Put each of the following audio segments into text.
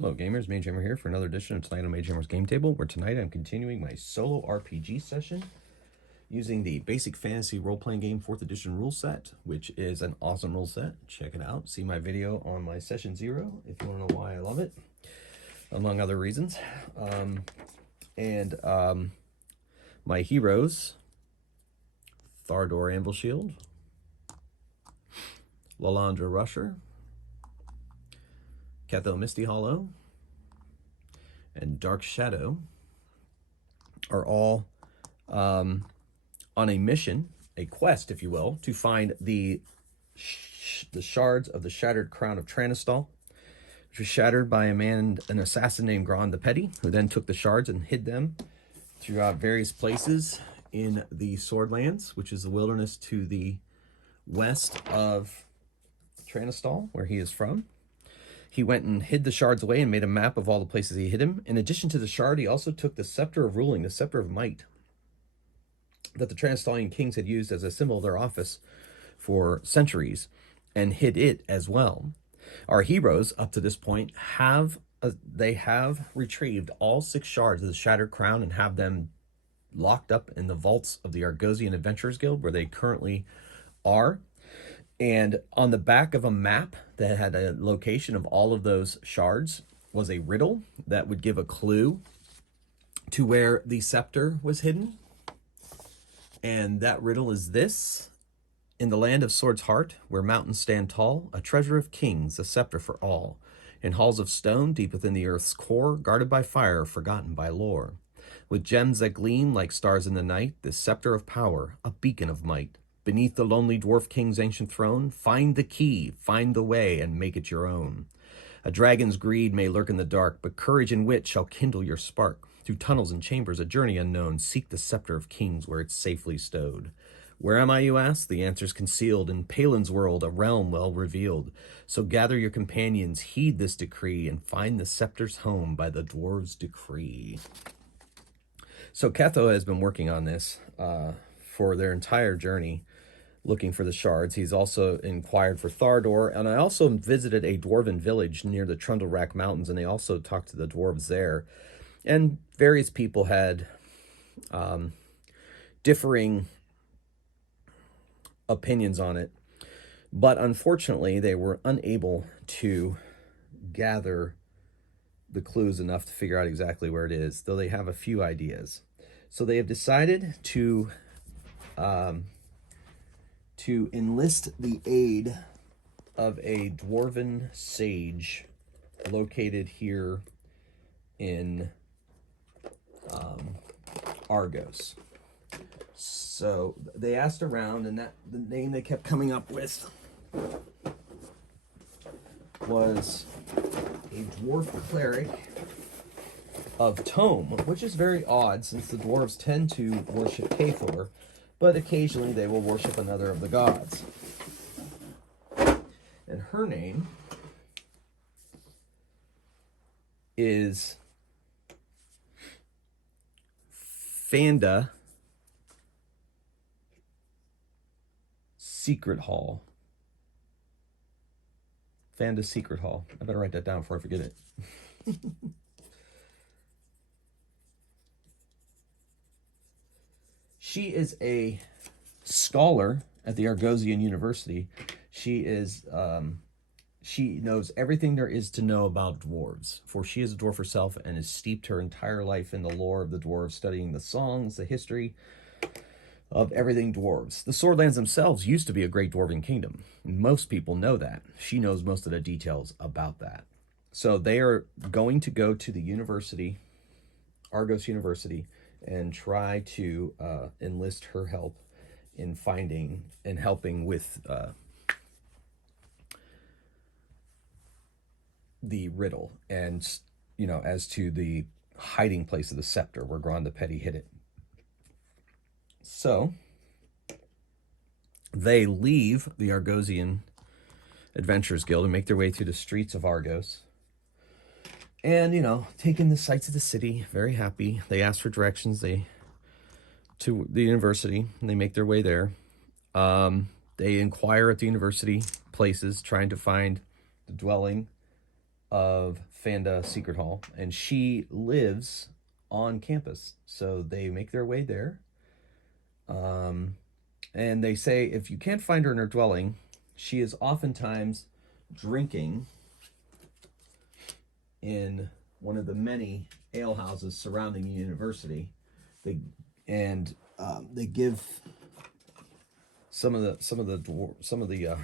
Hello gamers, Mage Hammer here for another edition of tonight on Mage Hammer's Game Table, where tonight I'm continuing my solo RPG session using the Basic Fantasy Role-Playing Game 4th Edition rule set, which is an awesome rule set. Check it out. See my video on my Session 0 if you want to know why I love it, among other reasons. My heroes, Thardor Ambleshield, Lalandra Rusher, Ketho Misty Hollow, and Dark Shadow are all on a mission, a quest, if you will, to find the shards of the shattered crown of Tranistal, which was shattered by an assassin named Grond the Petty, who then took the shards and hid them throughout various places in the Swordlands, which is the wilderness to the west of Tranistal, where he is from. He went and hid the shards away and made a map of all the places he hid him. In addition to the shard, he also took the Scepter of Ruling, the Scepter of Might, that the Tranistallian kings had used as a symbol of their office for centuries, and hid it as well. Our heroes, up to this point, have retrieved all 6 shards of the Shattered Crown and have them locked up in the vaults of the Argosian Adventurers Guild, where they currently are. And on the back of a map that had a location of all of those shards was a riddle that would give a clue to where the scepter was hidden. And that riddle is this: in the land of Sword's Heart, where mountains stand tall, a treasure of kings, a scepter for all. In halls of stone, deep within the earth's core, guarded by fire, forgotten by lore. With gems that gleam like stars in the night, this scepter of power, a beacon of might. Beneath the lonely dwarf king's ancient throne, find the key, find the way, and make it your own. A dragon's greed may lurk in the dark, but courage and wit shall kindle your spark. Through tunnels and chambers, a journey unknown, seek the scepter of kings where it's safely stowed. Where am I, you ask? The answer's concealed in Palin's world, a realm well revealed. So gather your companions, heed this decree, and find the scepter's home by the dwarves' decree. So Ketho has been working on this for their entire journey, looking for the shards. He's also inquired for Thardor, and I also visited a dwarven village near the Trundlerack Mountains, and they also talked to the dwarves there. And various people had differing opinions on it, but unfortunately they were unable to gather the clues enough to figure out exactly where it is, though they have a few ideas. So they have decided to enlist the aid of a dwarven sage located here in Argos. So they asked around, and the name they kept coming up with was a dwarf cleric of Tome, which is very odd since the dwarves tend to worship Cathor, but occasionally they will worship another of the gods. And her name is Fanda Secret Hall. Fanda Secret Hall. I better write that down before I forget it. She is a scholar at the Argosian University. She knows everything there is to know about dwarves, for she is a dwarf herself and has steeped her entire life in the lore of the dwarves, studying the songs, the history of everything dwarves. The Swordlands themselves used to be a great dwarven kingdom. Most people know that. She knows most of the details about that. So they are going to go to the university, Argos University, and try to enlist her help in finding and helping with the riddle, and, you know, as to the hiding place of the scepter where Grond the Petty hid it. So they leave the Argosian Adventurers Guild and make their way through the streets of Argos. And, you know, taking the sights of the city, very happy. They ask for directions to the university, and they make their way there. They inquire at the university places, trying to find the dwelling of Fanda Secret Hall, and she lives on campus. So they make their way there. And they say if you can't find her in her dwelling, she is oftentimes drinking in one of the many alehouses surrounding the university. They give some of the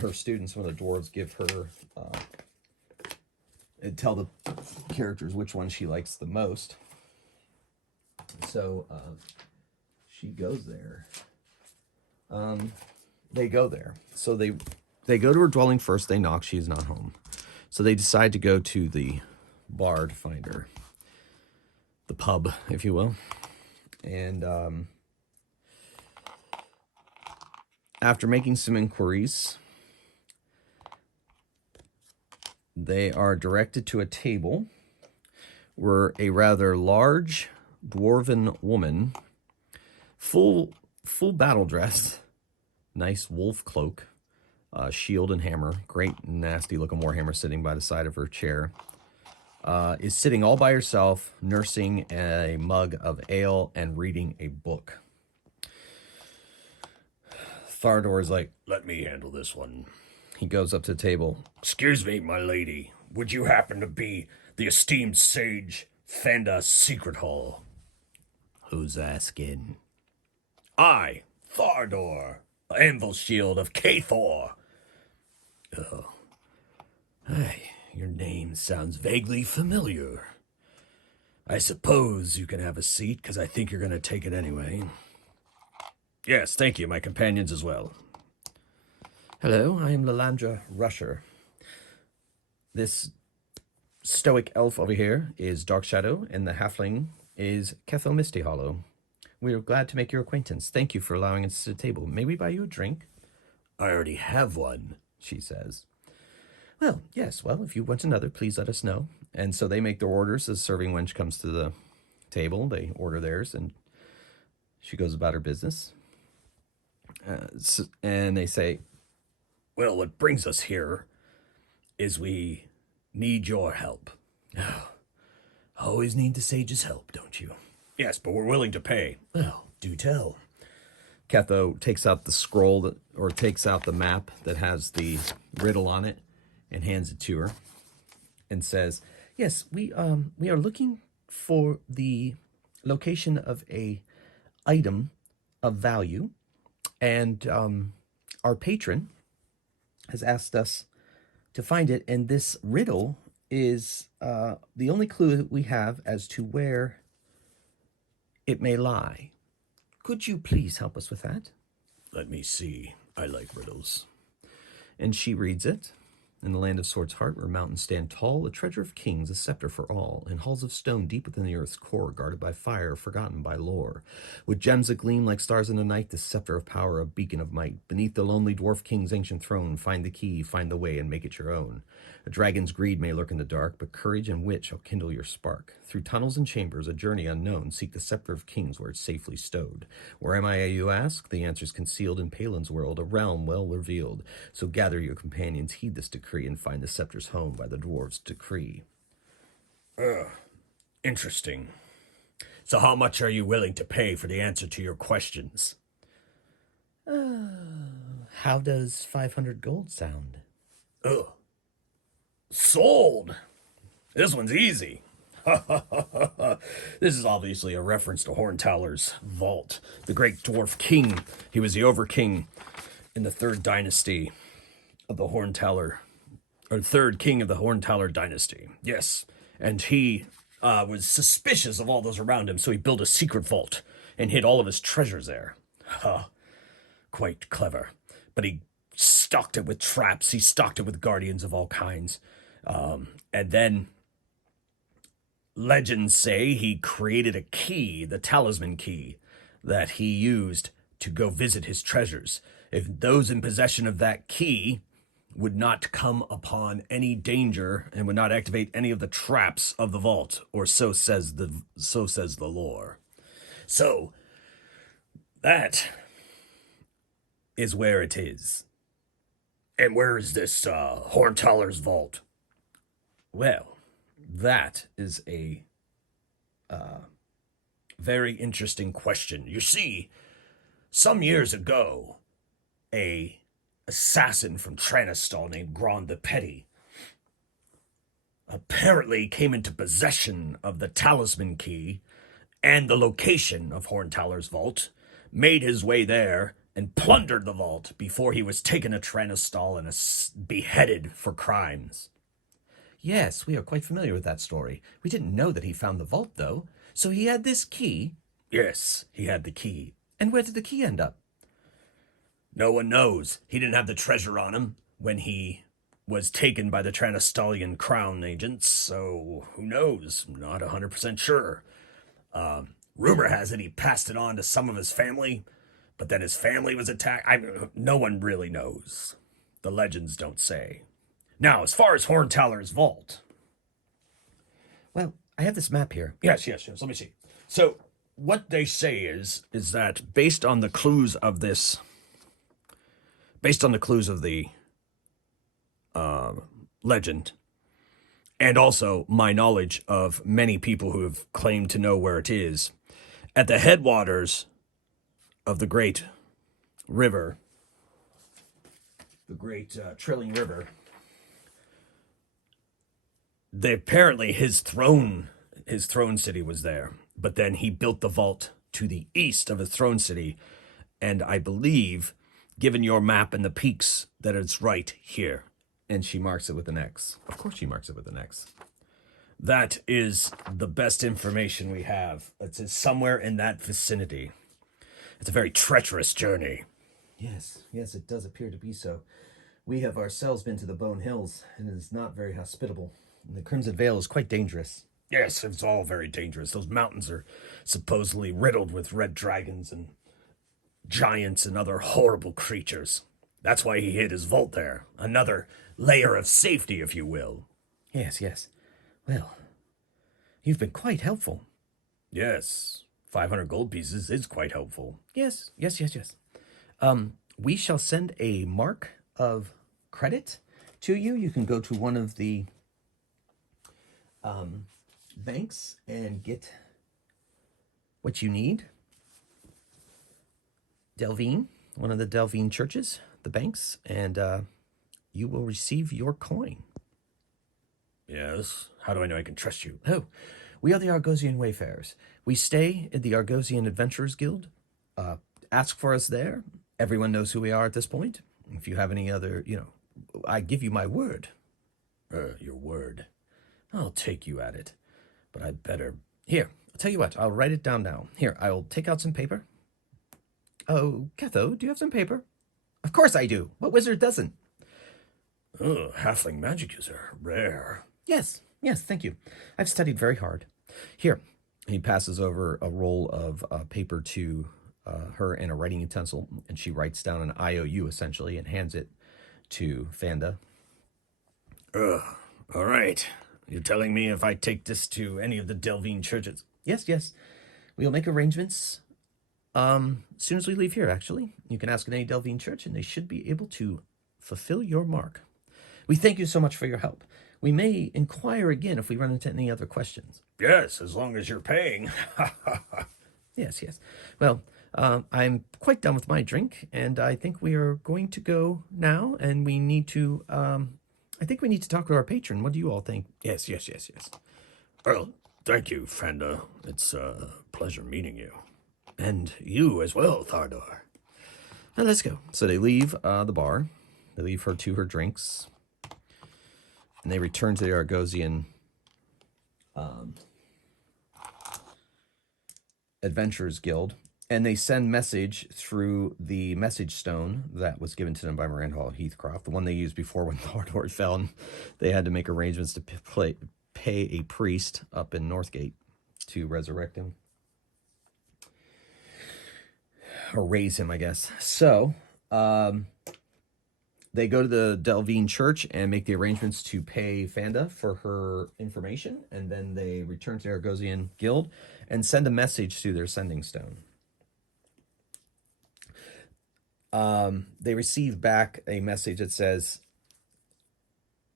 her students, some of the dwarves give her and tell the characters which one she likes the most. So she goes there. They go there. So they go to her dwelling first. They knock. She's not home. So they decide to go to the bar to find her. The pub, if you will. And after making some inquiries, they are directed to a table where a rather large dwarven woman, full battle dress, nice wolf cloak, shield and hammer, great nasty looking warhammer sitting by the side of her chair, is sitting all by herself, nursing a mug of ale and reading a book. Thardor is like, "Let me handle this one." He goes up to the table. "Excuse me, my lady. Would you happen to be the esteemed sage Fanda Secret Hall?" "Who's asking?" "I, Thardor, Anvil Shield of Cathor." "Oh. Hey, your name sounds vaguely familiar. I suppose you can have a seat, because I think you're going to take it anyway." "Yes, thank you. My companions as well." "Hello, I am Lalandra Rusher. This stoic elf over here is Dark Shadow, and the halfling is Ketho Misty Hollow. We are glad to make your acquaintance. Thank you for allowing us to the table. May we buy you a drink?" "I already have one," she says. "Well, yes. Well, if you want another, please let us know." And so they make their orders. As serving wench comes to the table, they order theirs, and she goes about her business. And they say, "Well, what brings us here is we need your help." "Oh, always need the sage's help, don't you?" "Yes, but we're willing to pay." "Well, do tell." Ketho takes out the scroll or takes out the map that has the riddle on it and hands it to her and says, "Yes, we are looking for the location of a item of value, and our patron has asked us to find it, and this riddle is the only clue that we have as to where it may lie. Could you please help us with that?" "Let me see. I like riddles." And she reads it. "In the land of Sword's Heart, where mountains stand tall, a treasure of kings, a scepter for all, in halls of stone deep within the earth's core, guarded by fire, forgotten by lore. With gems that gleam like stars in the night, the scepter of power, a beacon of might. Beneath the lonely dwarf king's ancient throne, find the key, find the way, and make it your own. A dragon's greed may lurk in the dark, but courage and wit shall kindle your spark. Through tunnels and chambers, a journey unknown, seek the scepter of kings where it's safely stowed. Where am I, you ask? The answer's concealed in Palin's world, a realm well revealed. So gather your companions, heed this decree, and find the scepter's home by the dwarves' decree." Interesting. So how much are you willing to pay for the answer to your questions? How does 500 gold sound?" Sold! This one's easy. This is obviously a reference to Hornthaler's vault. The great dwarf king. He was the overking in the third dynasty of the Hornthaler, or third king of the Hornthaler dynasty. Yes, and he was suspicious of all those around him, so he built a secret vault and hid all of his treasures there. Quite clever. But he stocked it with traps. He stocked it with guardians of all kinds. And then legends say he created a key, the talisman key, that he used to go visit his treasures. If those in possession of that key would not come upon any danger and would not activate any of the traps of the vault, or so says the lore. So that is where it is. And where is this Hornthaler's vault? Well, That is a very interesting question. You see, some years ago, a assassin from Tranistal named Grond the Petty apparently came into possession of the talisman key and the location of Hornthaler's vault, made his way there, and plundered the vault before he was taken to Tranistal and beheaded for crimes. Yes, we are quite familiar with that story. We didn't know that he found the vault, though. So he had this key? Yes, he had the key. And where did the key end up? No one knows. He didn't have the treasure on him when he was taken by the Tranistallian crown agents, so who knows? Not 100% sure. Rumor has it he passed it on to some of his family, but then his family was attacked. No one really knows. The legends don't say. Now, as far as Hornthaler's vault. Well, I have this map here. Yes. Let me see. So, what they say is that based on the clues of the legend, and also my knowledge of many people who have claimed to know where it is, at the headwaters of the great river, the great Trilling River, apparently his throne city was there, but then he built the vault to the east of his throne city, and I believe, given your map and the peaks, that it's right here. And she marks it with an X. Of course she marks it with an X. That is the best information we have. It's somewhere in that vicinity. It's a very treacherous journey. Yes, it does appear to be so. We have ourselves been to the Bone Hills, and it is not very hospitable. And the Crimson Vale is quite dangerous. Yes, it's all very dangerous. Those mountains are supposedly riddled with red dragons and giants and other horrible creatures. That's why he hid his vault there. Another layer of safety, if you will. Yes. Well, you've been quite helpful. Yes, 500 gold pieces is quite helpful. Yes. We shall send a mark of credit to you. You can go to one of the banks and get what you need. Delvine, one of the Delvine churches, the banks, and you will receive your coin. Yes? How do I know I can trust you? Oh, we are the Argosian Wayfarers. We stay at the Argosian Adventurers Guild. Ask for us there. Everyone knows who we are at this point. If you have any other, I give you my word. Your word. I'll take you at it. But I better... Here, I'll tell you what. I'll write it down now. Here, I'll take out some paper. Oh, Ketho, do you have some paper? Of course I do. What wizard doesn't? Oh, halfling magic is rare. Yes, thank you. I've studied very hard. Here, he passes over a roll of paper to her and a writing utensil, and she writes down an IOU, essentially, and hands it to Fanda. All right. You're telling me if I take this to any of the Delvine churches? Yes. We'll make arrangements as soon as we leave here, actually. You can ask in any Delvine church, and they should be able to fulfill your mark. We thank you so much for your help. We may inquire again if we run into any other questions. Yes, as long as you're paying. Yes. Well, I'm quite done with my drink, and I think we are going to go now, and we need to... I think we need to talk to our patron. What do you all think? Yes. Well, thank you, Fanda. It's a pleasure meeting you. And you as well, Thardor. Now let's go. So they leave the bar. They leave her to her drinks. And they return to the Argosian Adventurers Guild. And they send message through the message stone that was given to them by Miranda Hall Heathcroft, the one they used before when Thardor fell, and they had to make arrangements to pay a priest up in Northgate to resurrect him. Or raise him, I guess. So, they go to the Delvine church and make the arrangements to pay Fanda for her information, and then they return to the Argosian Guild and send a message to their sending stone. They receive back a message that says,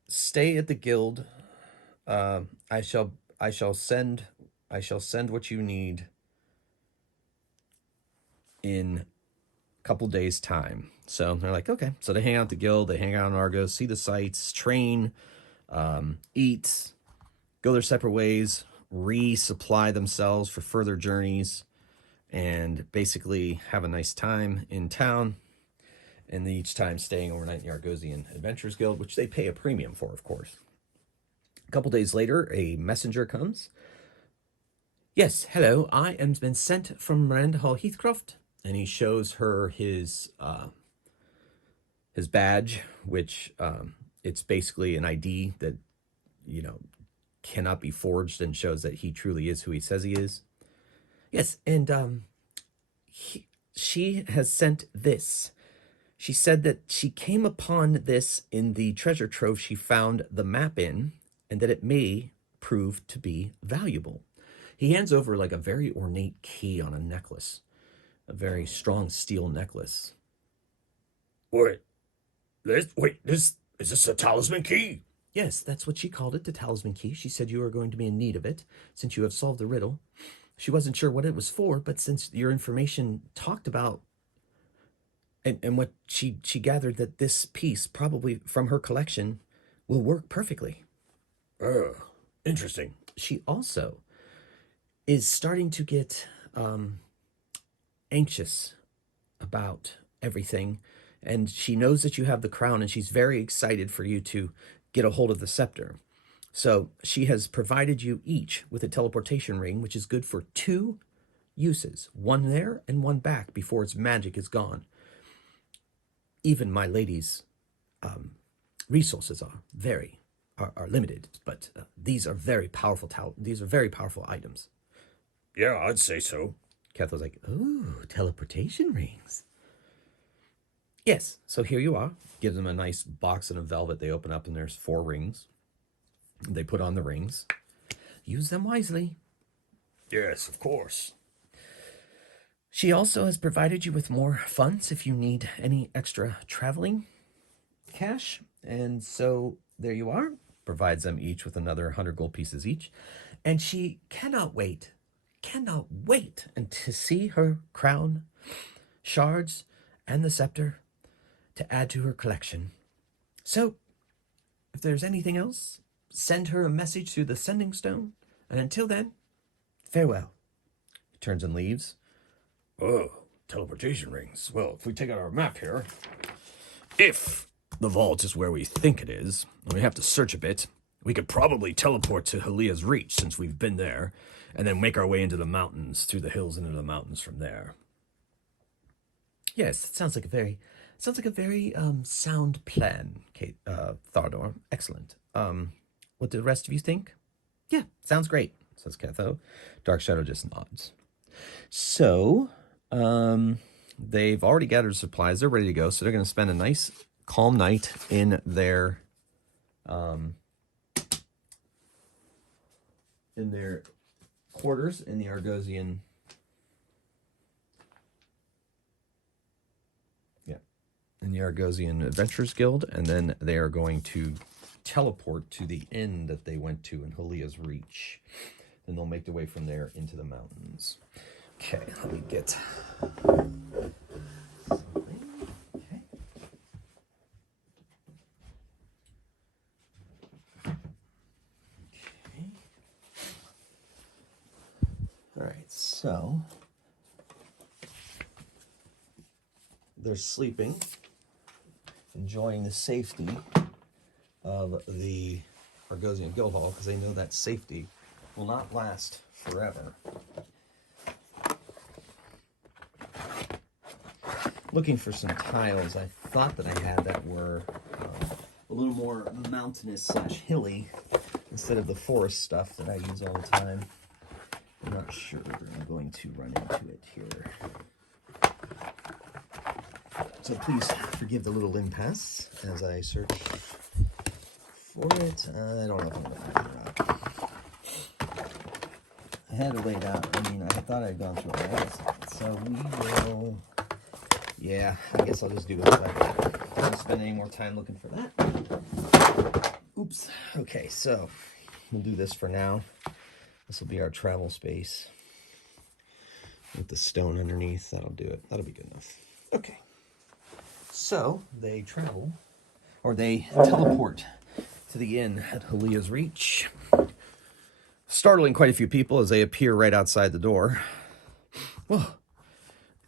stay at the guild I shall send what you need in a couple days' time. So they're like, okay. So they hang out at the guild, they hang out in Argos, see the sights, train, eat, go their separate ways, resupply themselves for further journeys, and basically have a nice time in town. And each time staying overnight in the Argosian Adventurers Guild, which they pay a premium for, of course. A couple days later, a messenger comes. Yes, hello, I am been sent from Miranda Hall Heathcroft. And he shows her his badge, which it's basically an ID that, you know, cannot be forged and shows that he truly is who he says he is. Yes, and she has sent this. She said that she came upon this in the treasure trove she found the map in, and that it may prove to be valuable. He hands over like a very ornate key on a necklace, a very strong steel necklace. Wait, is this a talisman key? Yes, that's what she called it, the talisman key. She said you were going to be in need of it, since you have solved the riddle. She wasn't sure what it was for, but since your information talked about and what she gathered that this piece, probably from her collection, will work perfectly. Oh, interesting. She also is starting to get anxious about everything, and she knows that you have the crown, and she's very excited for you to get a hold of the scepter. So she has provided you each with a teleportation ring, which is good for 2 uses, one there and one back before its magic is gone. Even my lady's resources are limited, but these are very powerful. These are very powerful items. Yeah, I'd say so. Kethel's like, ooh, teleportation rings. Yes, so here you are. Gives them a nice box of velvet. They open up and there's 4 rings. They put on the rings. Use them wisely. Yes, of course. She also has provided you with more funds if you need any extra traveling cash. And so there you are. Provides them each with another 100 gold pieces each. And she cannot wait and to see her crown, shards, and the scepter to add to her collection. So, if there's anything else, send her a message through the sending stone. And until then, farewell. He turns and leaves. Oh, teleportation rings. Well, if we take out our map here, if the vault is where we think it is, and we have to search a bit, we could probably teleport to Halia's Reach since we've been there, and then make our way into the mountains, through the hills and into the mountains from there. Yes, it sounds like a very sound plan, Thardor. Excellent. What do the rest of you think? Yeah, sounds great, says Ketho. Dark Shadow just nods. So, they've already gathered supplies. They're ready to go. So they're going to spend a nice, calm night in their quarters in the Argosian. Yeah, in the Argosian Adventurers Guild, and then they are going to teleport to the inn that they went to in Halia's Reach. Then they'll make their way from there into the mountains. Okay, let me get something. Okay. Okay. All right, so they're sleeping, enjoying the safety of the Argosian Guild Hall, because they know that safety will not last forever. Looking for some tiles. I thought that I had that were a little more mountainous / hilly instead of the forest stuff that I use all the time. I'm not sure I'm going to run into it here. So please forgive the little impasse as I search for it. I don't know if I'm going to find it out. I had it laid out. I mean, I thought I'd gone through all this. So we will... Yeah, I guess I'll just do it like that. Don't spend any more time looking for that. Oops. Okay, so we'll do this for now. This will be our travel space with the stone underneath. That'll do it. That'll be good enough. Okay. So they travel, or they teleport to the inn at Halia's Reach, startling quite a few people as they appear right outside the door. Whoa.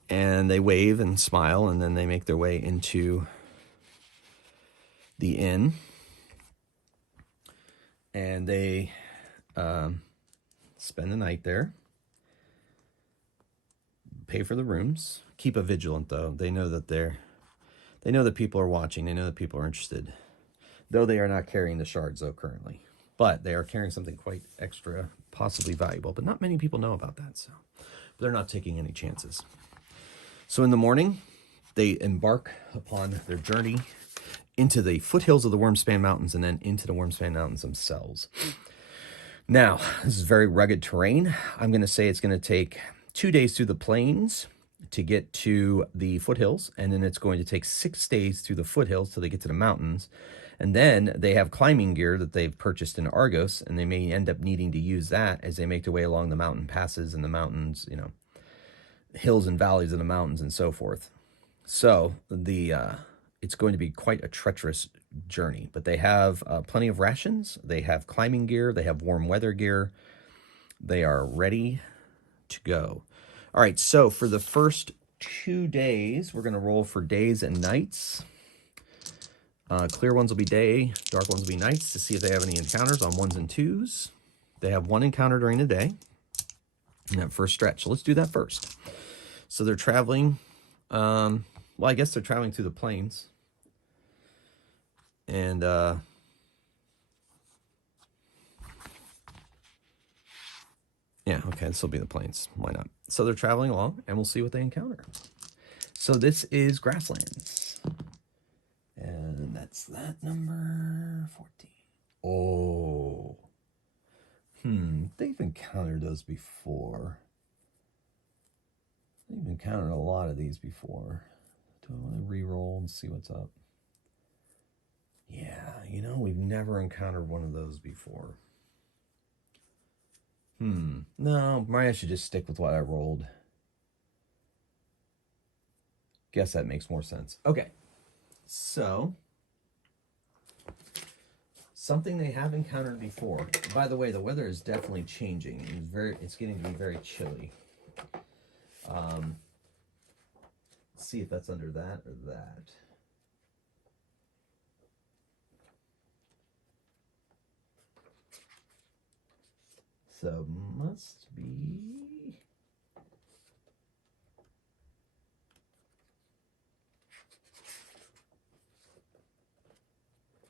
And they wave and smile, and then they make their way into the inn. And they spend the night there, pay for the rooms, keep a vigilant though. They know that people are watching. They know that people are interested, though they are not carrying the shards though currently, but they are carrying something quite extra, possibly valuable, but not many people know about that. So they're not taking any chances. So in the morning, they embark upon their journey into the foothills of the Wormspan Mountains and then into the Wormspan Mountains themselves. Now, this is very rugged terrain. I'm going to say it's going to take 2 days through the plains to get to the foothills, and then it's going to take 6 days through the foothills till they get to the mountains. And then they have climbing gear that they've purchased in Argos, and they may end up needing to use that as they make their way along the mountain passes and the mountains, you know, hills and valleys of the mountains and so forth. So it's going to be quite a treacherous journey, but they have plenty of rations. They have climbing gear. They have warm weather gear. They are ready to go. All right, so for the first 2 days, we're going to roll for days and nights. Clear ones will be day, dark ones will be nights, to see if they have any encounters on 1s and 2s. They have 1 encounter during the day in that first stretch. So let's do that first. So they're traveling, well, I guess they're traveling through the plains. And yeah, okay, this will be the plains. Why not? So they're traveling along, and we'll see what they encounter. So this is grasslands. And that's that number 14. Oh. They've encountered those before. They've encountered a lot of these before. Do I want to re-roll and see what's up? Yeah, you know, we've never encountered one of those before. No, maybe I should just stick with what I rolled. Guess that makes more sense. Okay, so something they have encountered before. By the way, the weather is definitely changing. It's getting to be very chilly. Let's see if that's under that or that. So must be.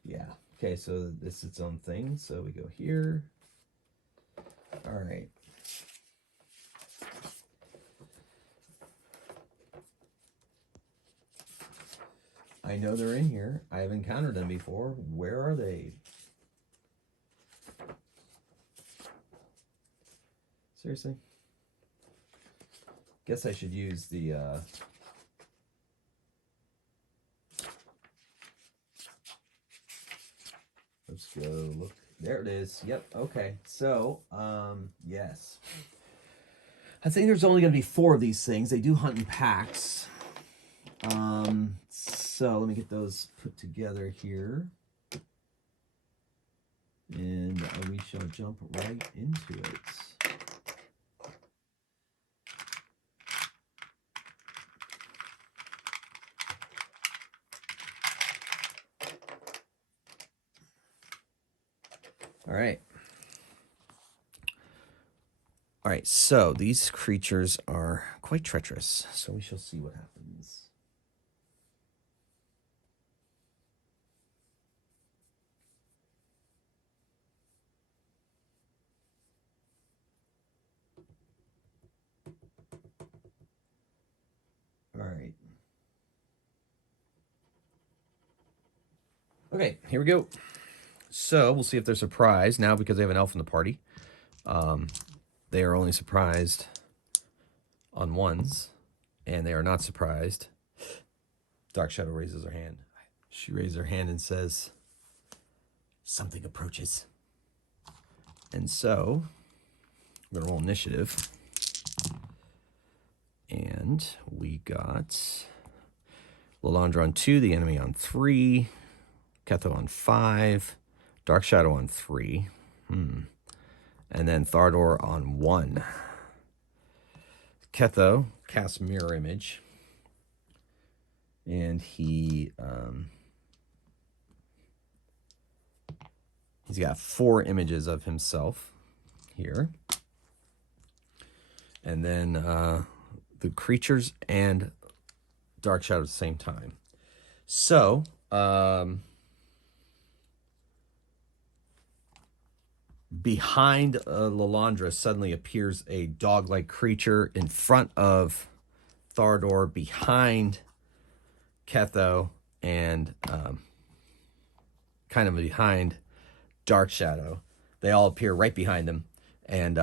Yeah. Okay, so this is its own thing. So we go here. All right. I know they're in here. I've encountered them before. Where are they? Seriously? Guess I should use the let's go look. There it is. Yep. Okay. So, yes. I think there's only going to be 4 of these things. They do hunt in packs. So let me get those put together here. And we shall jump right into it. All right. All right, so these creatures are quite treacherous, so we shall see what happens. All right. Okay, here we go. So we'll see if they're surprised now because they have an elf in the party. They are only surprised on 1s, and they are not surprised. Dark Shadow raises her hand. She raises her hand and says, "Something approaches." And so we're going to roll initiative. And we got Lalandra on 2, the enemy on 3, Ketho on 5, Dark Shadow on 3, and then Thardor on 1. Ketho casts Mirror Image, and he's got 4 images of himself here. And then the creatures and Dark Shadow at the same time. So, behind Lalandra suddenly appears a dog-like creature in front of Thardor, behind Ketho, and kind of behind Dark Shadow. They all appear right behind them. And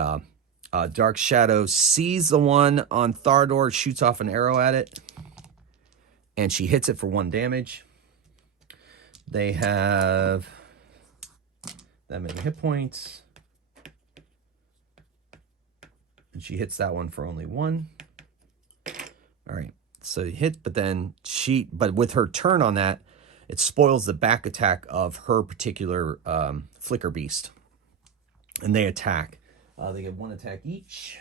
Dark Shadow sees the one on Thardor, shoots off an arrow at it, and she hits it for 1 damage. They have that many hit points. And she hits that one for only 1. All right. So you hit, but with her turn on that, it spoils the back attack of her particular Flicker Beast. And they attack. They get 1 attack each.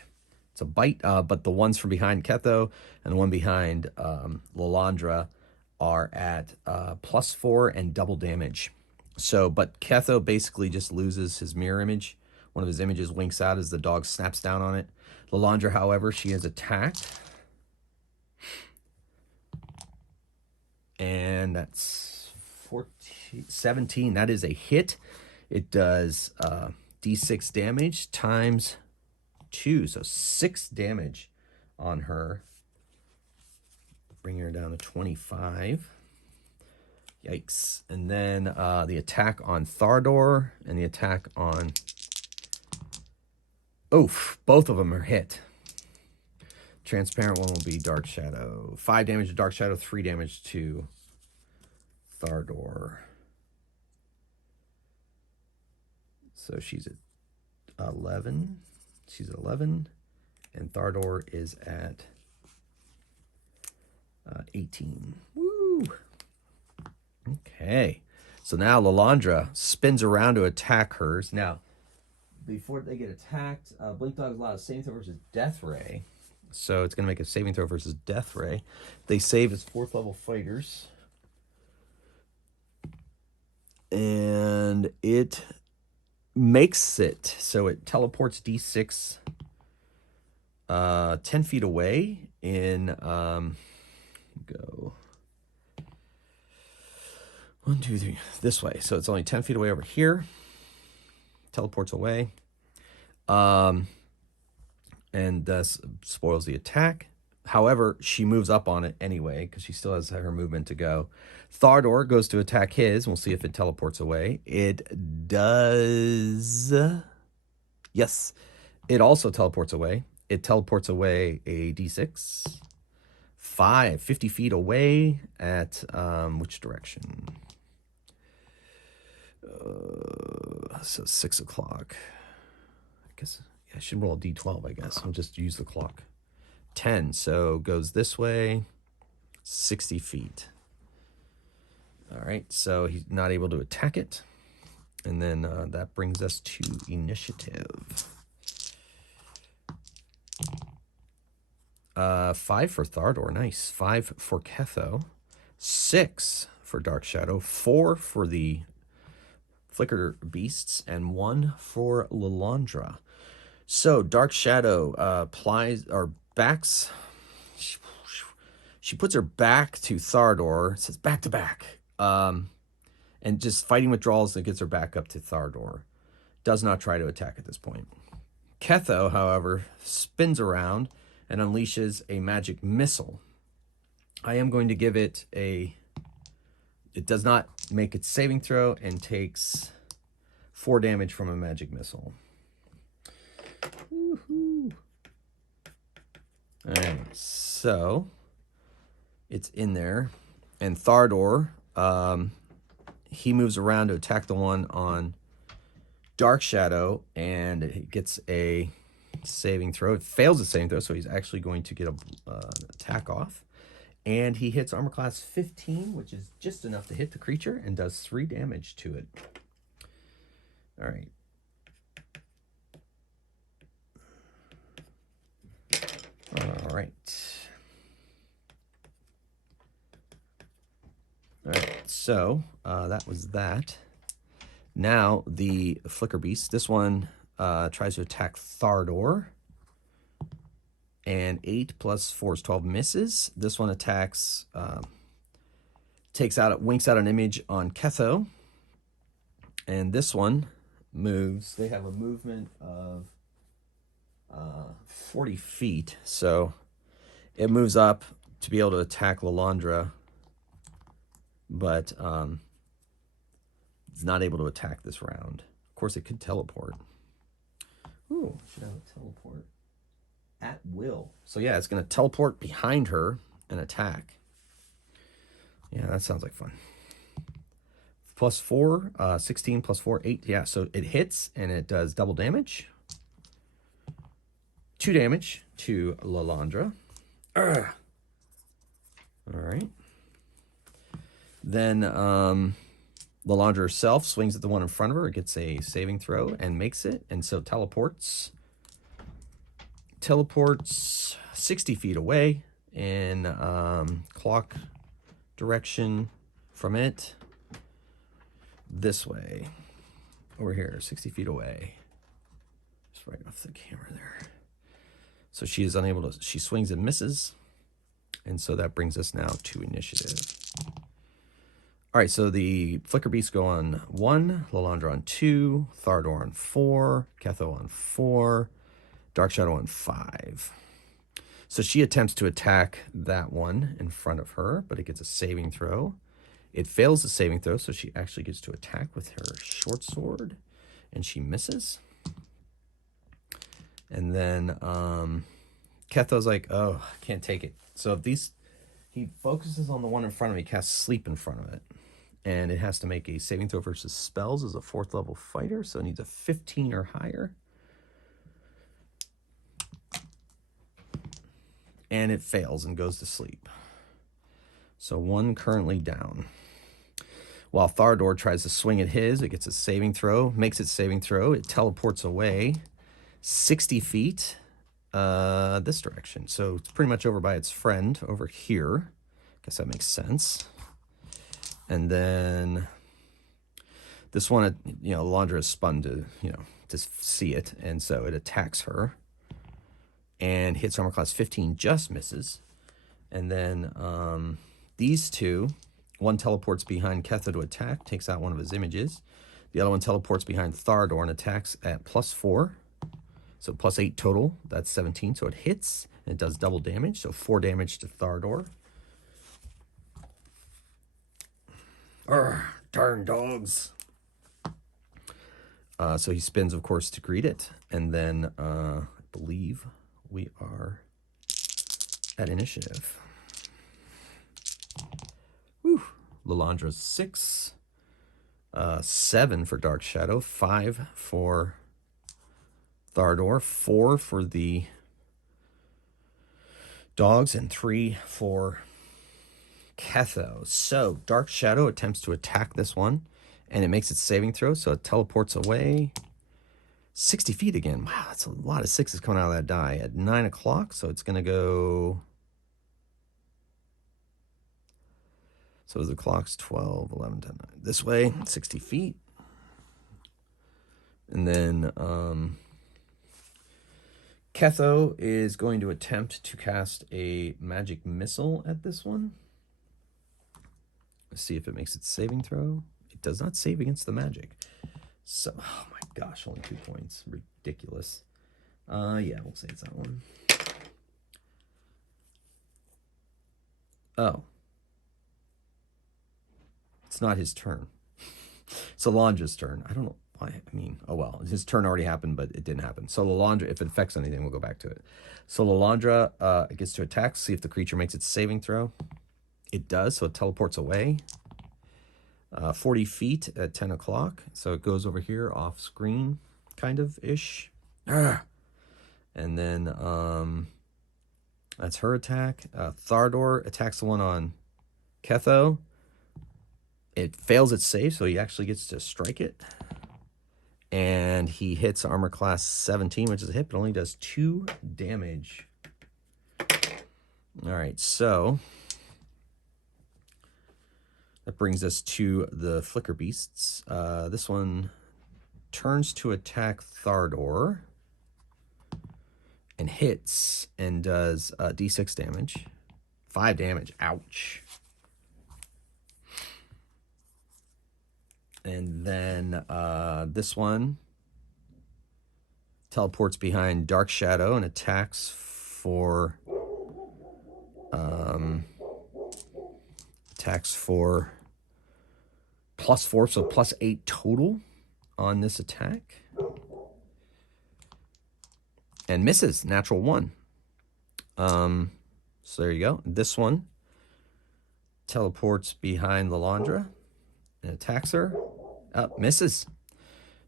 It's a bite, but the ones from behind Ketho and the one behind Lalandra are at +4 and double damage. So, but Ketho basically just loses his mirror image. One of his images winks out as the dog snaps down on it. Lalandra, however, she is attacked. And that's 17. That is a hit. It does D6 damage times 2. So 6 damage on her. Bringing her down to 25. Yikes. And then the attack on Thardor and the attack on... Oof. Both of them are hit. Transparent one will be Dark Shadow. 5 damage to Dark Shadow, 3 damage to Thardor. So she's at 11. She's at 11. And Thardor is at 18. Woo! Okay. So now Lalandra spins around to attack hers. Now, before they get attacked, Blink Dog's allowed a saving throw versus Death Ray. So it's going to make a saving throw versus Death Ray. They save as 4th level fighters. And it makes it so it teleports D6 10 feet away in go 1, 2, 3 this way. So it's only 10 feet away over here. Teleports away. And thus spoils the attack. However, she moves up on it anyway because she still has her movement to go. Thardor goes to attack his. We'll see if it teleports away. It does. Yes, it also teleports away. It teleports away a D6. 50 feet away at which direction? So 6 o'clock. I guess. I should roll a D12, I guess. I'll just use the clock. 10, so goes this way, 60 feet. All right, so he's not able to attack it. And then that brings us to initiative. 5 for Thardor, nice. 5 for Ketho. 6 for Dark Shadow. 4 for the Flicker Beasts. And 1 for Lalandra. So Dark Shadow backs. She puts her back to Thardor. Says back to back, and just fighting withdrawals that gets her back up to Thardor. Does not try to attack at this point. Ketho, however, spins around and unleashes a magic missile. I am going to give it a. It does not make its saving throw and takes 4 damage from a magic missile. Woohoo. All right, so it's in there, and Thardor, he moves around to attack the one on Dark Shadow, and it gets a saving throw. It fails the saving throw, so he's actually going to get an attack off. And he hits armor class 15, which is just enough to hit the creature, and does 3 damage to it. All right. All right. All right, so that was that. Now the Flicker Beast. This one tries to attack Thardor. And 8 plus 4 is 12, misses. This one attacks, winks out an image on Ketho. And this one moves. They have a movement of 40 feet. So it moves up to be able to attack Lalandra. But it's not able to attack this round. Of course, it could teleport. Ooh, should have a teleport. At will. So yeah, it's going to teleport behind her and attack. Yeah, that sounds like fun. Plus 4, 16 plus 4, 8. Yeah, so it hits and it does double damage. 2 damage to Lalandra. All right. Then Lalandra herself swings at the one in front of her. It gets a saving throw and makes it. And so teleports 60 feet away in clock direction from it. This way. Over here, 60 feet away. Just right off the camera there. So she is unable to, she swings and misses. And so that brings us now to initiative. All right, so the Flicker Beasts go on 1, Lalandra on 2, Thardor on 4, Ketho on 4, Dark Shadow on 5. So she attempts to attack that one in front of her, but it gets a saving throw. It fails the saving throw, so she actually gets to attack with her short sword, and she misses. And then Ketho's like, oh, I can't take it. So if these, he focuses on the one in front of me, casts Sleep in front of it. And it has to make a saving throw versus spells as a 4th level fighter, so it needs a 15 or higher. And it fails and goes to sleep. So 1 currently down. While Thardor tries to swing at his, it gets a saving throw, makes its saving throw. It teleports away 60 feet this direction. So it's pretty much over by its friend over here. Guess that makes sense. And then this one, Lalandra is spun to, to see it. And so it attacks her and hits armor class 15, just misses. And then these two, one teleports behind Ketho to attack, takes out one of his images. The other one teleports behind Thardor and attacks at plus 4. So plus 8 total, that's 17. So it hits and it does double damage. So 4 damage to Thardor. Darn dogs. So he spins, of course, to greet it. And then I believe we are at initiative. Whew. Lalandra's 6. 7 for Dark Shadow. 5 for Thardor. 4 for the dogs. And 3 for Ketho. So Dark Shadow attempts to attack this one. And it makes its saving throw. So it teleports away 60 feet again. Wow, that's a lot of 6s coming out of that die. At 9 o'clock. So it's going to go... So the clock's 12, 11, 10, 9. This way, 60 feet. And then Ketho is going to attempt to cast a magic missile at this one. Let's see if it makes its saving throw. It does not save against the magic. So, oh my gosh, only 2 points. Ridiculous. Yeah, we'll say it's that one. Oh. It's not his turn. It's Lalandra's turn. I don't know why. I mean, oh well. His turn already happened, but it didn't happen. So Lalandra, if it affects anything, we'll go back to it. So Lalandra gets to attack, see if the creature makes its saving throw. It does, so it teleports away. 40 feet at 10 o'clock. So it goes over here off screen, kind of ish. And then that's her attack. Thardor attacks the one on Ketho. It fails its save, so he actually gets to strike it. And he hits armor class 17, which is a hit, but only does 2 damage. All right, so that brings us to the Flicker Beasts. This one turns to attack Thardor and hits and does d6 damage. 5 damage. Ouch. And then this one teleports behind Dark Shadow and attacks for +4, so +8 total on this attack. And misses, natural 1. So there you go. This one teleports behind Lalandra and attacks her. Misses.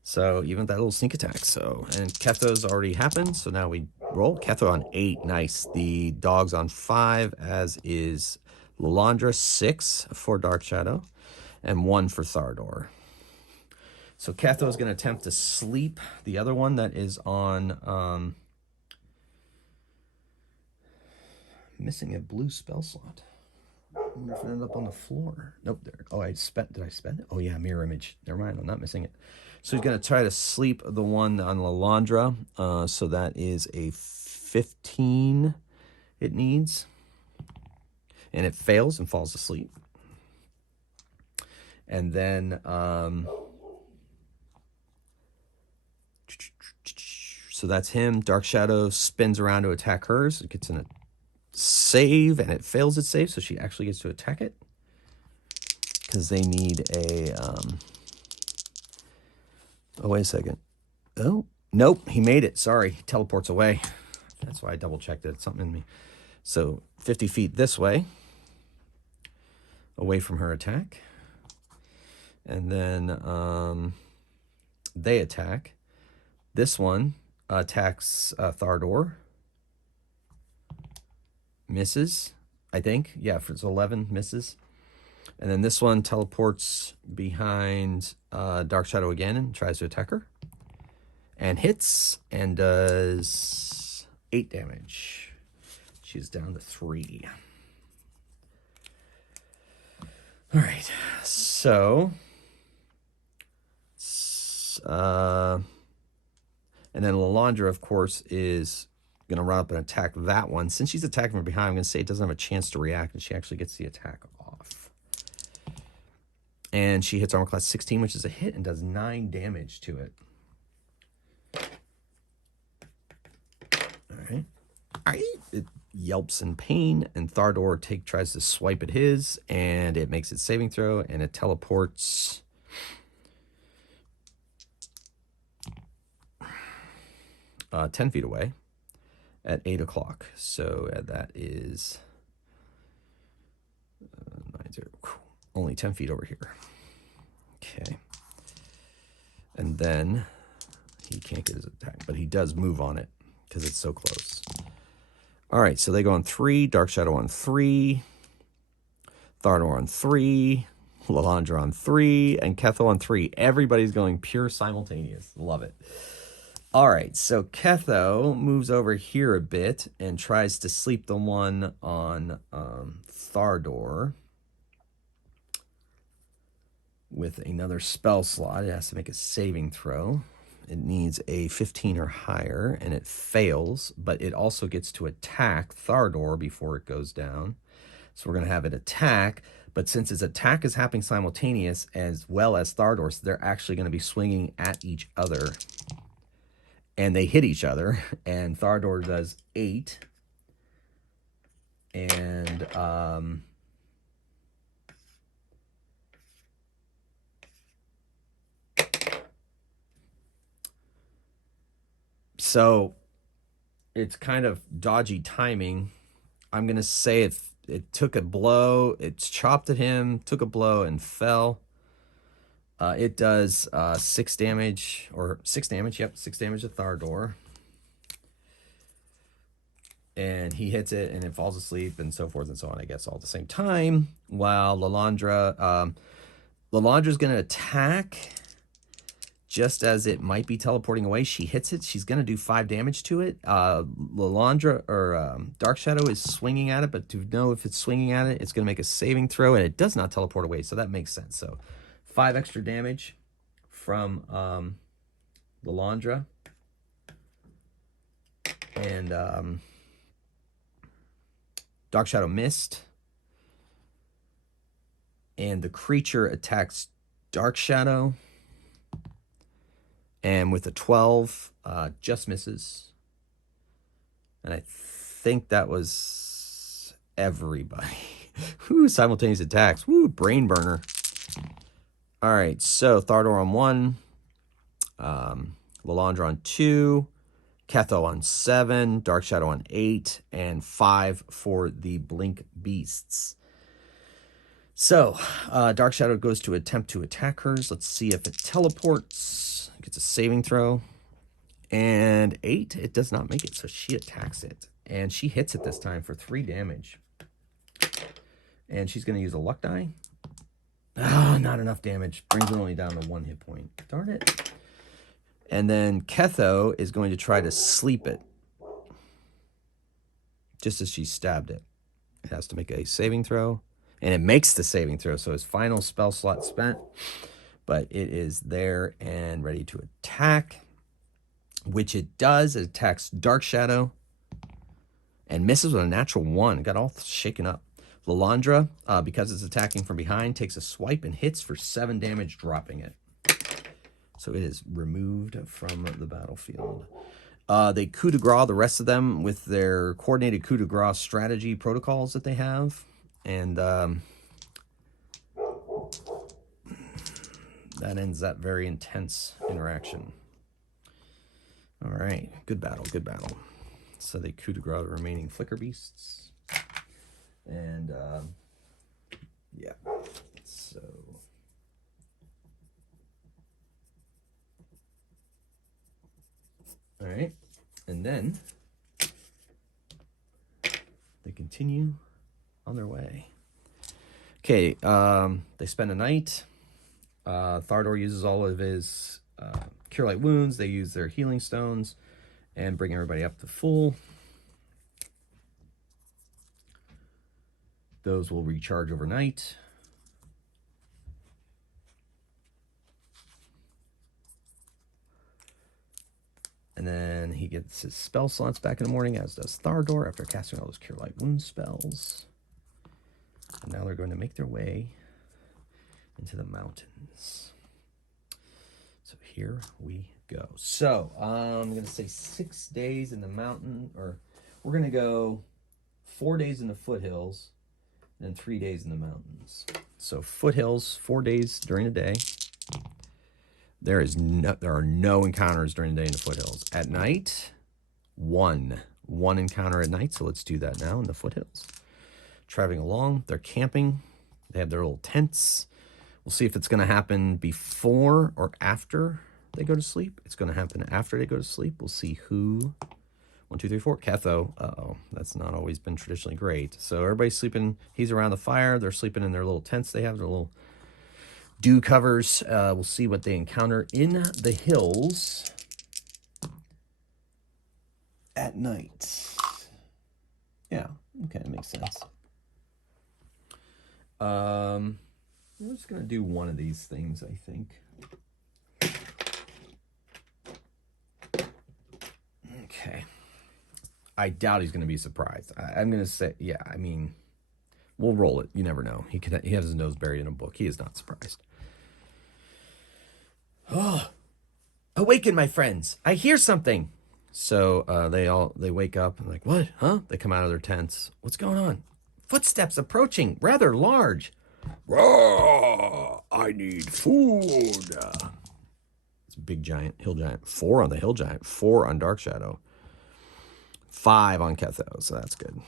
So even that little sneak attack. So, and Ketho's already happened. So now we roll. Ketho on 8. Nice. The dog's on 5, as is Lalandra. 6 for Dark Shadow and 1 for Thardor. So Ketho is going to attempt to sleep the other one that is on missing a blue spell slot. I wonder if it ended up on the floor. Nope. There. Oh, did I spend it? Oh, yeah, mirror image. Never mind. I'm not missing it. So he's going to try to sleep the one on Lalandra. So that is a 15 it needs. And it fails and falls asleep. And then, so that's him. Dark Shadow spins around to attack hers. It gets in a save, and it fails its save, so she actually gets to attack it. Because they need a, oh, wait a second. Oh, nope, he made it. Sorry, he teleports away. That's why I double-checked it. It's something in me. So 50 feet this way, away from her attack. And then they attack. This one attacks Thardor. Misses, I think. Yeah, for it's 11, misses. And then this one teleports behind Dark Shadow again and tries to attack her. And hits and does 8 damage. She's down to 3. All right, so and then Lalandra, of course, is going to run up and attack that one. Since she's attacking from behind, I'm going to say it doesn't have a chance to react, and she actually gets the attack off. And she hits armor class 16, which is a hit, and does 9 damage to it. All right. It yelps in pain, and Thardor tries to swipe at his, and it makes its saving throw, and it teleports 10 feet away at 8 o'clock. So that is 90, only 10 feet over here. Okay. And then he can't get his attack, but he does move on it because it's so close. All right, so they go on 3, Dark Shadow on 3, Thardor on 3, Lalandra on 3, and Ketho on 3. Everybody's going pure simultaneous. Love it. All right, so Ketho moves over here a bit and tries to sleep the one on Thardor with another spell slot. It has to make a saving throw. It needs a 15 or higher, and it fails, but it also gets to attack Thardor before it goes down. So we're going to have it attack, but since its attack is happening simultaneous as well as Thardor's, they're actually going to be swinging at each other. And they hit each other, and Thardor does 8. And so it's kind of dodgy timing. I'm going to say it took a blow. It's chopped at him, took a blow, and fell. It does 6 damage, or 6 damage, yep, 6 damage to Thardor. And he hits it, and it falls asleep, and so forth and so on, I guess, all at the same time. While Lalandra, Lalandra's going to attack just as it might be teleporting away. She hits it. She's going to do 5 damage to it. Lalandra, or Dark Shadow, is swinging at it, but to know if it's swinging at it, it's going to make a saving throw, and it does not teleport away, so that makes sense. So 5 extra damage from Lalandra. And Dark Shadow missed. And the creature attacks Dark Shadow. And with a 12, just misses. And I think that was everybody. Whoo, simultaneous attacks. Woo, brain burner. All right, so Thardor on 1. Lalandra on 2. Ketho on 7. Dark Shadow on 8. And 5 for the Blink Beasts. So, Dark Shadow goes to attempt to attack hers. Let's see if it teleports. It gets a saving throw. And 8, it does not make it, so she attacks it. And she hits it this time for 3 damage. And she's going to use a luck die. Ah, not enough damage. Brings it only down to 1 hit point. Darn it. And then Ketho is going to try to sleep it. Just as she stabbed it. It has to make a saving throw. And it makes the saving throw, so his final spell slot spent. But it is there and ready to attack. Which it does. It attacks Dark Shadow. And misses with a natural 1. Got all shaken up. Lalandra, because it's attacking from behind, takes a swipe and hits for 7 damage, dropping it. So it is removed from the battlefield. They coup de grace, the rest of them, with their coordinated coup de grace strategy protocols that they have. And that ends that very intense interaction. All right, good battle, good battle. So they coup de grace the remaining Flicker Beasts. And, yeah, so... All right, and then they continue on their way. Okay, they spend a night. Thardor uses all of his Cure Light Wounds. They use their healing stones and bring everybody up to full. Those will recharge overnight. And then he gets his spell slots back in the morning, as does Thardor, after casting all those Cure Light Wound spells. And now they're going to make their way into the mountains. So here we go. So I'm going to say 6 days in the mountain, or we're going to go 4 days in the foothills, and then 3 days in the mountains. So foothills, 4 days during the day. There are no encounters during the day in the foothills. At night, one encounter at night. So let's do that now in the foothills. Traveling along, they're camping. They have their little tents. We'll see if it's going to happen before or after they go to sleep. It's going to happen after they go to sleep. We'll see who. 1, 2, 3, 4. Ketho. Uh-oh. That's not always been traditionally great. So everybody's sleeping. He's around the fire. They're sleeping in their little tents. They have their little dew covers. We'll see what they encounter in the hills at night. Yeah, okay, that makes sense. We're just going to do one of these things, I think. Okay. I doubt he's going to be surprised. I'm going to say, yeah, I mean, we'll roll it. You never know. He has his nose buried in a book. He is not surprised. Oh, awaken, my friends. I hear something. So they wake up and like, what? Huh? They come out of their tents. What's going on? Footsteps approaching, rather large. Raw, I need food. It's a big giant, hill giant. 4 on the hill giant, 4 on Dark Shadow. 5 on Ketho, so that's good.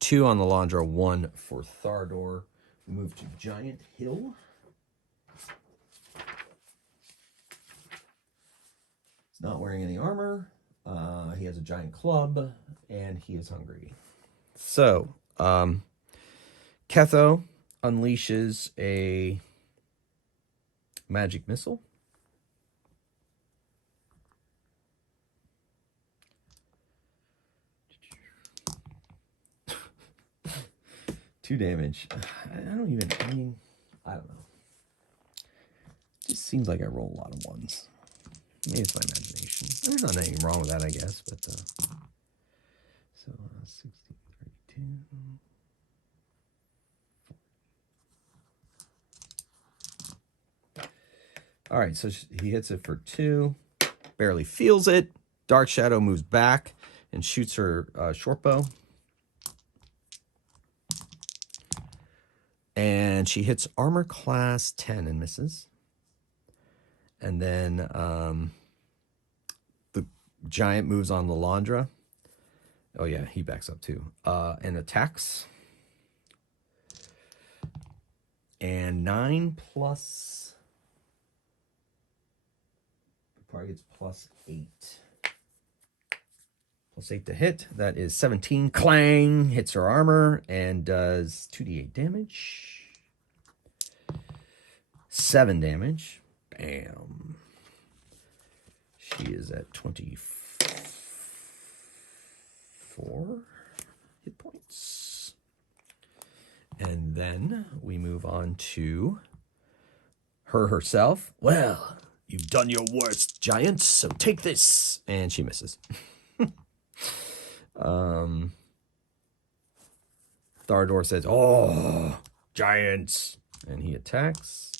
2 on the Lalandra, 1 for Thardor. We move to Giant Hill. not wearing any armor. He has a giant club, and he is hungry. So, Ketho unleashes a magic missile. Two damage. I don't know. It just seems like I roll a lot of ones. Maybe it's my imagination. There's not anything wrong with that, I guess. But so 16, 32. All right, so he hits it for 2. Barely feels it. Dark Shadow moves back and shoots her short bow. And she hits armor class 10 and misses. And then the giant moves on Lalandra. Oh, yeah, he backs up too. And attacks. And 9 plus... Probably gets plus 8. Plus 8 to hit. That is 17. Clang! Hits her armor and does 2d8 damage. 7 damage. Bam. She is at 24 hit points. And then we move on to her herself. Well, you've done your worst, giant, so take this. And she misses. Thardor says, oh, giants. And he attacks.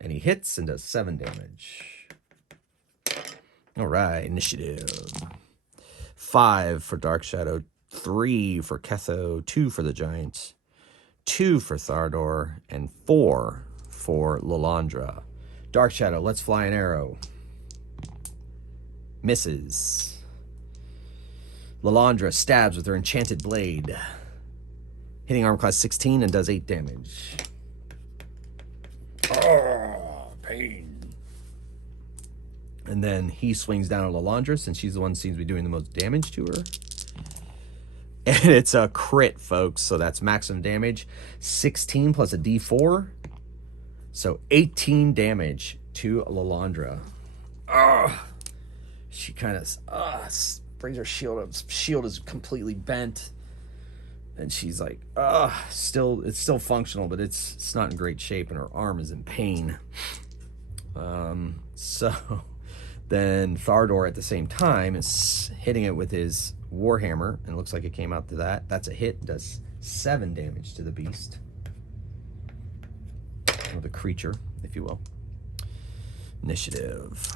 And he hits and does 7 damage. All right, initiative. 5 for Dark Shadow, 3 for Ketho, 2 for the giant, 2 for Thardor, and 4 for Lalandra. Dark Shadow, let's fly an arrow. Misses. Lalandra stabs with her enchanted blade, hitting armor class 16 and does 8 damage. Oh, pain. And then he swings down at Lalandra, since she's the one who seems to be doing the most damage to her. And it's a crit, folks, so that's maximum damage. 16 plus a d4. So 18 damage to Lalandra. She kind of brings her shield up. Shield is completely bent. And she's like, it's still functional, but it's not in great shape, and her arm is in pain. So then Thardor at the same time is hitting it with his Warhammer, and it looks like it came out to that. That's a hit, does 7 damage to the beast. Or the creature, if you will. Initiative.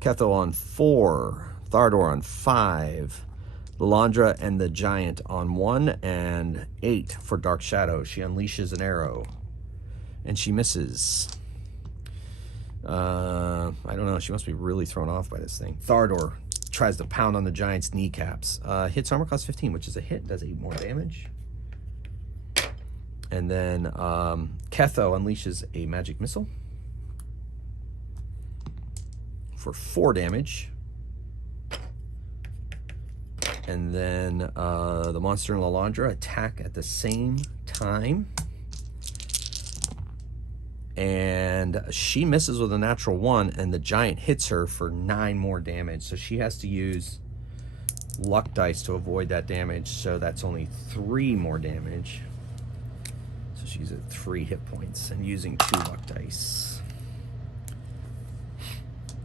Ketho on 4, Thardor on 5, Lalandra and the giant on 1, and 8 for Dark Shadow. She unleashes an arrow, and she misses. I don't know. She must be really thrown off by this thing. Thardor tries to pound on the giant's kneecaps. Hits armor class 15, which is a hit. Does 8 more damage. And then Ketho unleashes a magic missile for 4 damage. And then the monster and Lalandra attack at the same time. And she misses with a natural 1, and the giant hits her for 9 more damage. So she has to use luck dice to avoid that damage. So that's only 3 more damage. So she's at 3 hit points and using 2 luck dice.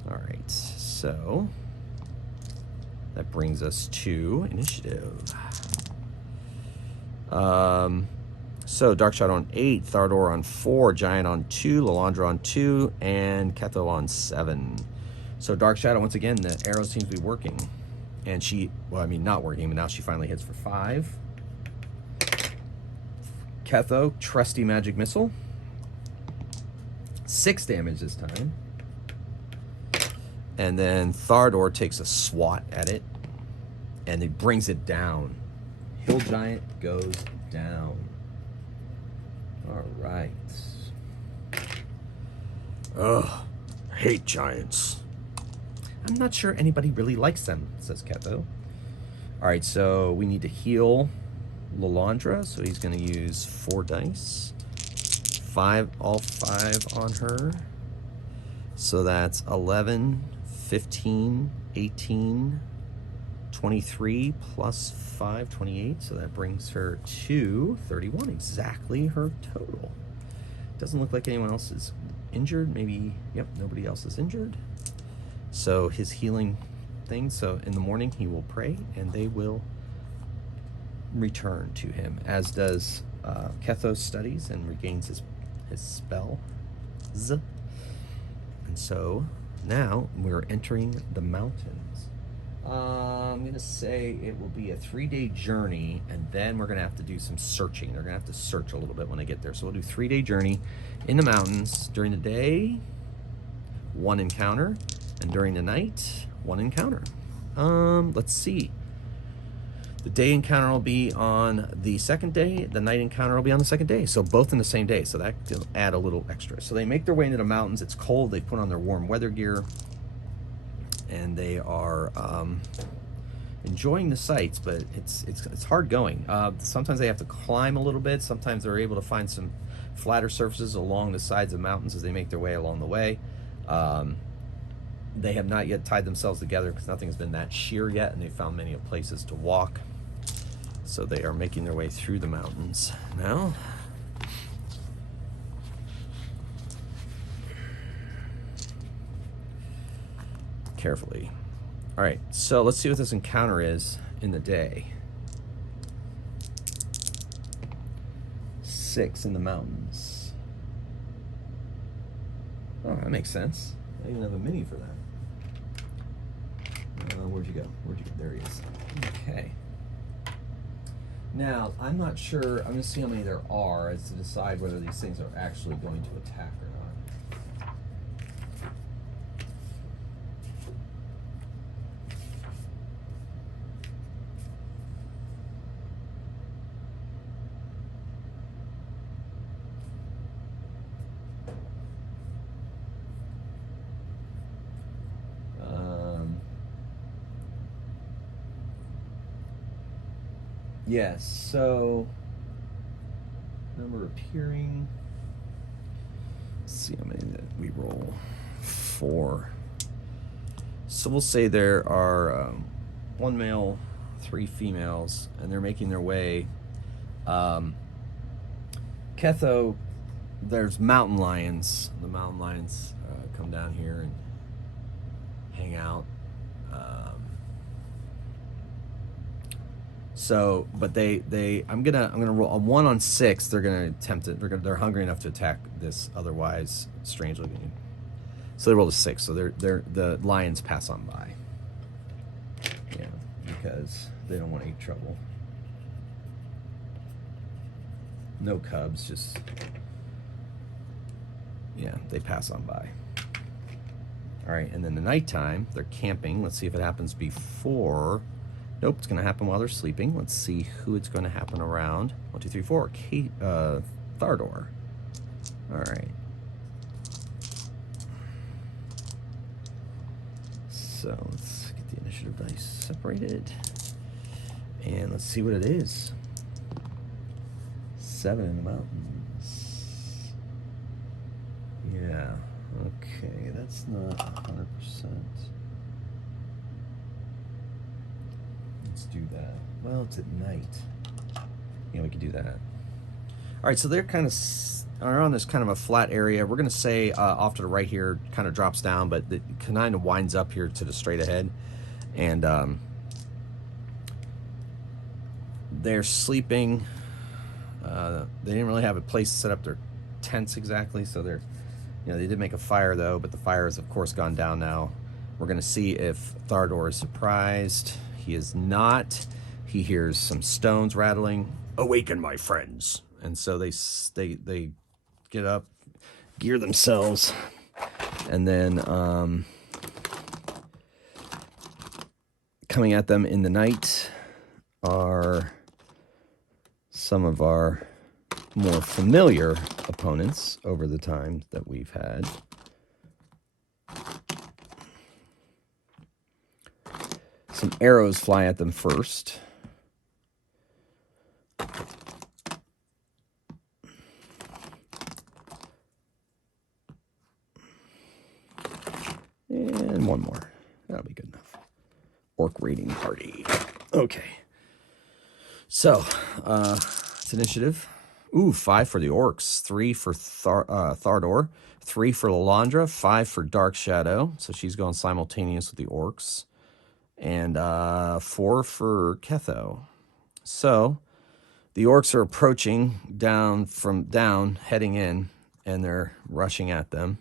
All right, so that brings us to initiative. So Dark Shadow on 8, Thardor on 4, Giant on 2, Lalandra on 2, and Ketho on 7. So Dark Shadow, once again, the arrow seems to be working. And she, well, I mean, not working, but now she finally hits for 5. Ketho, trusty magic missile. 6 damage this time. And then Thardor takes a swat at it, and it brings it down. Hill Giant goes down. All right. Ugh, I hate giants. I'm not sure anybody really likes them, says Ketho. All right, so we need to heal Lalandra, so he's going to use 4 dice. 5, all 5 on her. So that's 11, 15, 18, 23 plus 5, 28. So that brings her to 31, exactly her total. Doesn't look like anyone else is injured. Maybe, yep, nobody else is injured. So his healing thing, so in the morning he will pray and they will return to him, as does Ketho studies and regains his spell. And so now we're entering the mountains. I'm going to say it will be a 3-day journey, and then we're going to have to do some searching. They're going to have to search a little bit when they get there. So we'll do 3-day journey in the mountains. During the day, 1 encounter, and during the night, 1 encounter. Let's see. The day encounter will be on the 2nd day. The night encounter will be on the 2nd day. So both in the same day. So that will add a little extra. So they make their way into the mountains. It's cold. They put on their warm weather gear. And they are enjoying the sights, but it's hard going. Sometimes they have to climb a little bit. Sometimes they're able to find some flatter surfaces along the sides of mountains as they make their way along the way. They have not yet tied themselves together because nothing has been that sheer yet, and they found many places to walk. So they are making their way through the mountains now. Carefully. All right, so let's see what this encounter is in the day. 6 in the mountains. Oh, that makes sense. I even have a mini for that. Where'd you go? There he is. Okay. Now, I'm not sure. I'm going to see how many there are as to decide whether these things are actually going to attack or not. Yes, so number appearing. Let's see how many that we roll. 4. So we'll say there are 1 male, 3 females, and they're making their way. Ketho, there's mountain lions. The mountain lions come down here and hang out. So, but I'm gonna roll a 1 on 6. They're gonna attempt it. They're hungry enough to attack this otherwise strange looking. So they rolled a 6. So the lions pass on by. Yeah, because they don't want any trouble. No cubs, just yeah, they pass on by. All right, and then the nighttime, they're camping. Let's see if it happens before. Nope, it's going to happen while they're sleeping. Let's see who it's going to happen around. 1, 2, 3, 4. Thardor. All right. So let's get the initiative dice separated. And let's see what it is. 7 in the mountains. Yeah. Okay, that's not 100%. Let's do that. Well, it's at night. Yeah, we could do that. All right, so they're kind of are on this kind of a flat area. We're going to say off to the right here, kind of drops down, but it kind of winds up here to the straight ahead. And they're sleeping. They didn't really have a place to set up their tents exactly, so they're, they did make a fire though, but the fire has of course gone down now. We're going to see if Thardor is surprised. He is not. He hears some stones rattling. Awaken, my friends. And so they get up, gear themselves, and then coming at them in the night are some of our more familiar opponents over the time that we've had. some arrows fly at them first. And one more. That'll be good enough. Orc raiding party. Okay. So, it's initiative. Ooh, 5 for the orcs, 3 for Thardor, 3 for Lalandra, 5 for Dark Shadow. So she's going simultaneous with the orcs. And 4 for Ketho. So the orcs are approaching down, heading in, and they're rushing at them.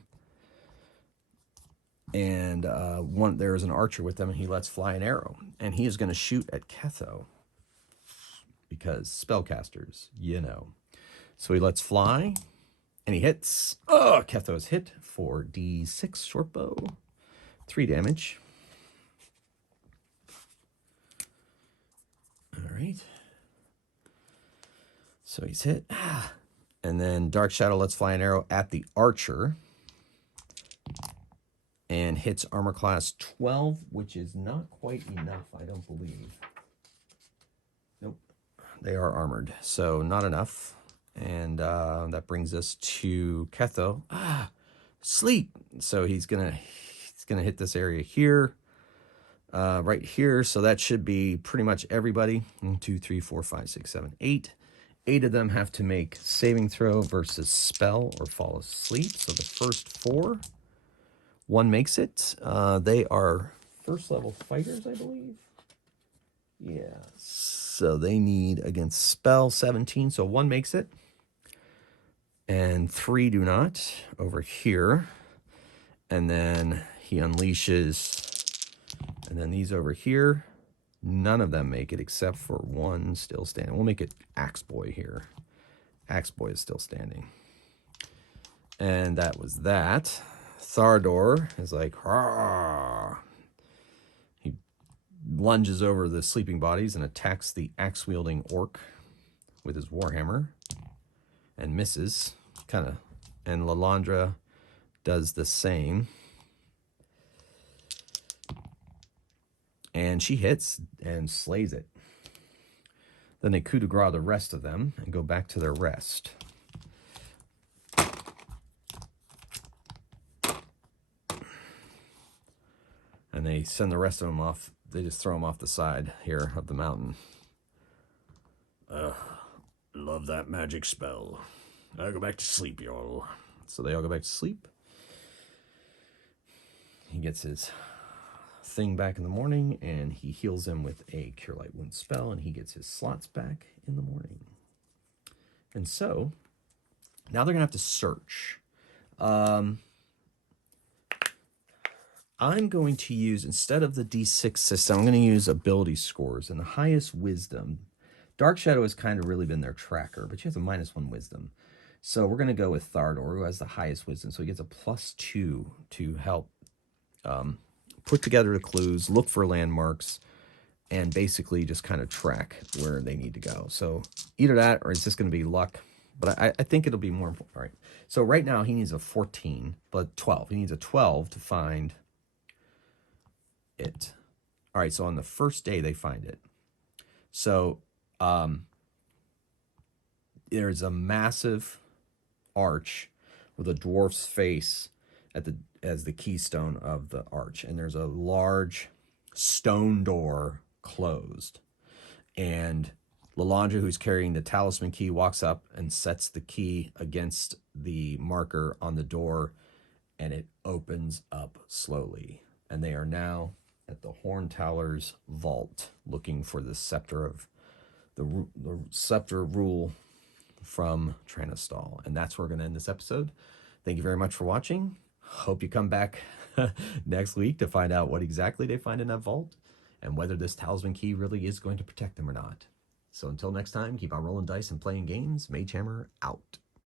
And there is an archer with them, and he lets fly an arrow. And he is going to shoot at Ketho. Because spellcasters, you know. So he lets fly, and he hits. Oh, Ketho is hit for D6 short bow. 3 damage. All right. So he's hit. And then Dark Shadow lets fly an arrow at the archer. And hits armor class 12, which is not quite enough, I don't believe. Nope. They are armored, so not enough. And that brings us to Ketho. Sleep. So he's gonna hit this area here, right here. So that should be pretty much everybody. 1, 2, 3, 4, 5, 6, 7, 8. 8 of them have to make saving throw versus spell or fall asleep. So the first 4, 1 makes it. They are first level fighters, I believe. Yeah. So they need against spell 17. So 1 makes it. And 3 do not over here. And then he unleashes. And then these over here, none of them make it except for 1 still standing. We'll make it Axe Boy here. Axe Boy is still standing. And that was that. Thardor is like, Hah! He lunges over the sleeping bodies and attacks the axe-wielding orc with his warhammer. And misses, kind of, and Lalandra does the same. And she hits and slays it. Then they coup de grace the rest of them and go back to their rest. And they send the rest of them off. They just throw them off the side here of the mountain. Love that magic spell. I'll go back to sleep, y'all. So they all go back to sleep. He gets his thing back in the morning, and he heals him with a Cure Light Wound spell, and he gets his slots back in the morning. And so, now they're going to have to search. I'm going to use, instead of the D6 system, I'm going to use ability scores, and the highest wisdom. Dark Shadow has kind of really been their tracker, but you have a -1 wisdom. So we're going to go with Thardor, who has the highest wisdom. So he gets a +2 to help put together the clues, look for landmarks, and basically just kind of track where they need to go. So either that or it's just going to be luck. But I think it'll be more important. All right. So right now he needs a 14, but 12. He needs a 12 to find it. All right. So on the first day they find it. So there's a massive arch with a dwarf's face as the keystone of the arch, and there's a large stone door closed. And Lalandra, who's carrying the talisman key, walks up and sets the key against the marker on the door, and it opens up slowly. And they are now at the Horntowers vault, looking for the scepter of the scepter of rule from Tranistal. And that's where we're going to end this episode. Thank you very much for watching. Hope you come back next week to find out what exactly they find in that vault and whether this talisman key really is going to protect them or not. So until next time, keep on rolling dice and playing games. Mage Hammer out.